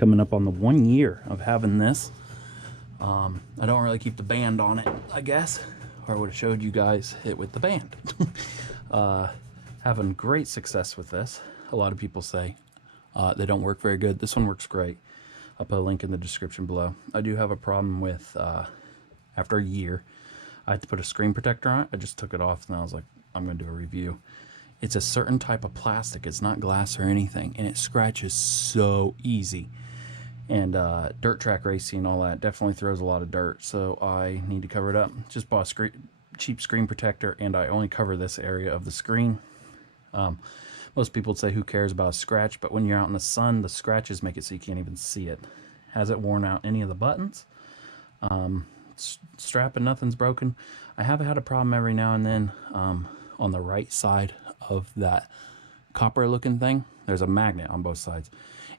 coming up on the 1 year of having this. I don't really keep the band on it, I guess, or I would have showed you guys it with the band. Having great success with this. A lot of people say they don't work very good. This one works great. I'll put a link in the description below. I do have a problem with, after a year, I had to put a screen protector on it. I just took it off and I was like, I'm going to do a review. It's a certain type of plastic. It's not glass or anything, and it scratches so easy. And dirt track racing and all that definitely throws a lot of dirt, so I need to cover it up. Just bought a cheap screen protector, and I only cover this area of the screen. Most people would say, who cares about a scratch? But when you're out in the sun, the scratches make it so you can't even see it. Hasn't worn out any of the buttons. Strap and nothing's broken. I have had a problem every now and then on the right side of that copper looking thing. There's a magnet on both sides,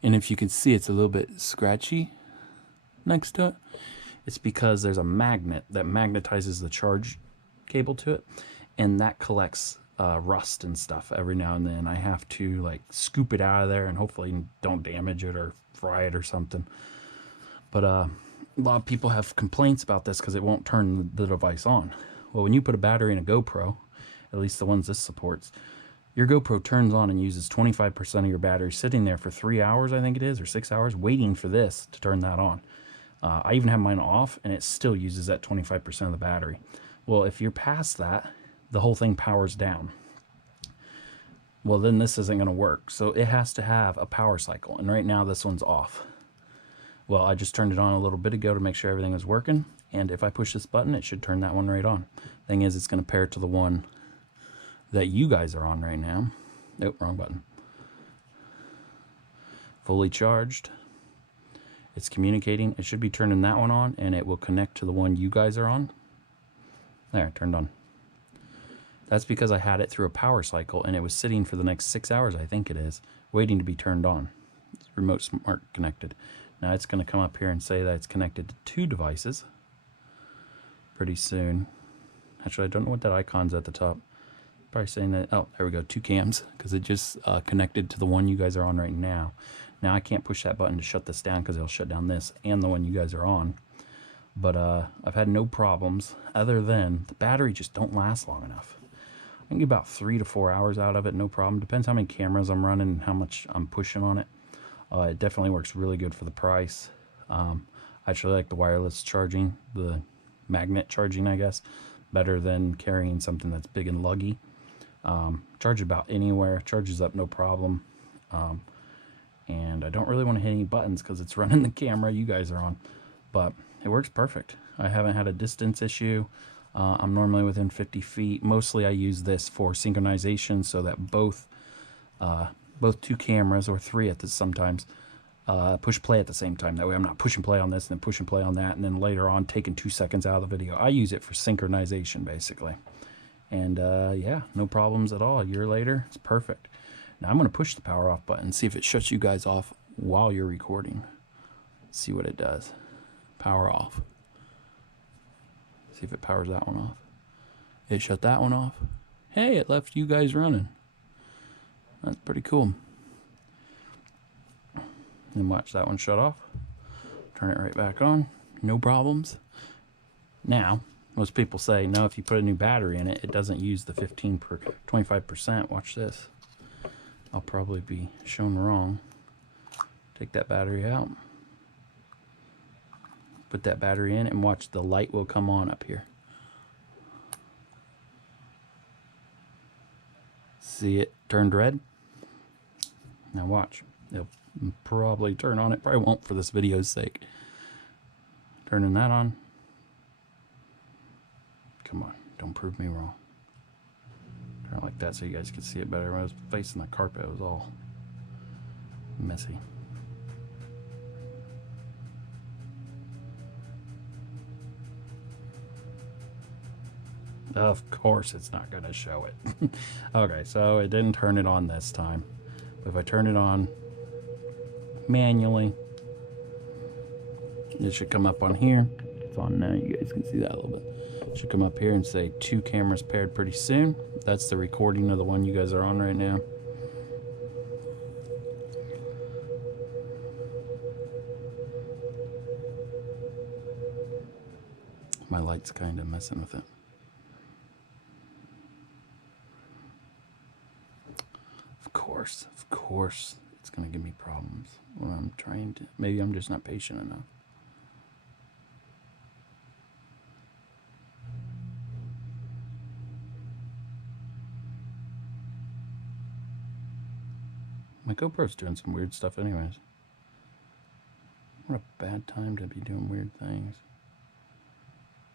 and if you can see, it's a little bit scratchy next to it. It's because there's a magnet that magnetizes the charge cable to it, and that collects rust and stuff every now and then. I have to like scoop it out of there and hopefully don't damage it or fry it or something. But a lot of people have complaints about this because it won't turn the device on. Well, when you put a battery in a GoPro, at least the ones this supports, your GoPro turns on and uses 25% of your battery, sitting there for 3 hours, I think it is, or 6 hours, waiting for this to turn that on. I even have mine off, and it still uses that 25% of the battery. Well, if you're past that, the whole thing powers down. Well, then this isn't going to work. So it has to have a power cycle, and right now this one's off. Well, I just turned it on a little bit ago to make sure everything was working, and if I push this button, it should turn that one right on. Thing is, it's going to pair to the one that you guys are on right now. Nope, wrong button. Fully charged. It's communicating. It should be turning that one on, and it will connect to the one you guys are on. There, turned on. That's because I had it through a power cycle, and it was sitting for the next 6 hours, I think it is, waiting to be turned on. It's remote smart connected. Now it's going to come up here and say that it's connected to 2 devices pretty soon. Actually, I don't know what that icon's at the top. Probably saying that, oh, there we go, 2 cams, because it just connected to the one you guys are on right now. Now I can't push that button to shut this down because it'll shut down this and the one you guys are on. But I've had no problems other than the battery just don't last long enough. I can get about 3 to 4 hours out of it, no problem. Depends how many cameras I'm running and how much I'm pushing on it. It definitely works really good for the price. I actually like the wireless charging, the magnet charging, I guess, better than carrying something that's big and luggy. Charge about anywhere, charges up no problem. And I don't really want to hit any buttons because it's running the camera you guys are on, but it works perfect. I haven't had a distance issue. I'm normally within 50 feet. Mostly I use this for synchronization so that both 2 cameras, or 3 at this sometimes, push play at the same time. That way I'm not pushing play on this and then pushing play on that and then later on taking 2 seconds out of the video. I use it for synchronization basically. And yeah, no problems at all. A year later, it's perfect. Now I'm going to push the power off button, see if it shuts you guys off while you're recording. See what it does. Power off. See if it powers that one off. It shut that one off. Hey, it left you guys running. That's pretty cool. And watch that one shut off. Turn it right back on. No problems. Now, most people say, no, if you put a new battery in it, it doesn't use the 25%. Watch this. I'll probably be shown wrong. Take that battery out. Put that battery in and watch, the light will come on up here. See it turned red? Now watch. It'll probably turn on. It probably won't for this video's sake. Turning that on. Come on, don't prove me wrong. Turn it like that so you guys can see it better. When I was facing the carpet, it was all messy. Of course it's not going to show it. Okay, so it didn't turn it on this time. But if I turn it on manually, it should come up on here. It's on now, you guys can see that a little bit. It should come up here and say 2 cameras paired pretty soon. That's the recording of the one you guys are on right now. My light's kind of messing with it. Of course, it's going to give me problems when I'm trying to. Maybe I'm just not patient enough. My GoPro's doing some weird stuff anyways. What a bad time to be doing weird things.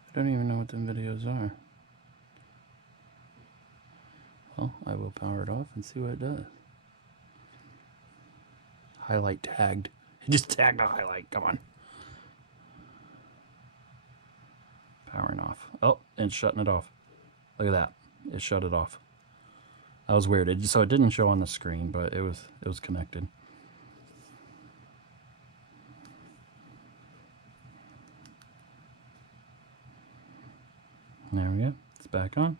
I don't even know what them videos are. Well, I will power it off and see what it does. Highlight tagged. It just tagged a highlight. Come on. Powering off. Oh, and shutting it off. Look at that. It shut it off. That was weird. So it didn't show on the screen, but it was connected. There we go. It's back on.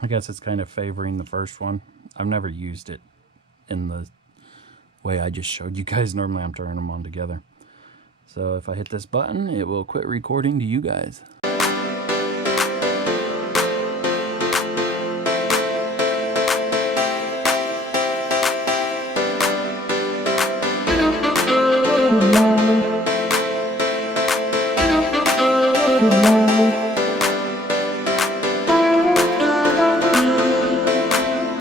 I guess it's kind of favoring the first one. I've never used it in the way I just showed you guys. Normally I'm turning them on together. So if I hit this button, it will quit recording to you guys.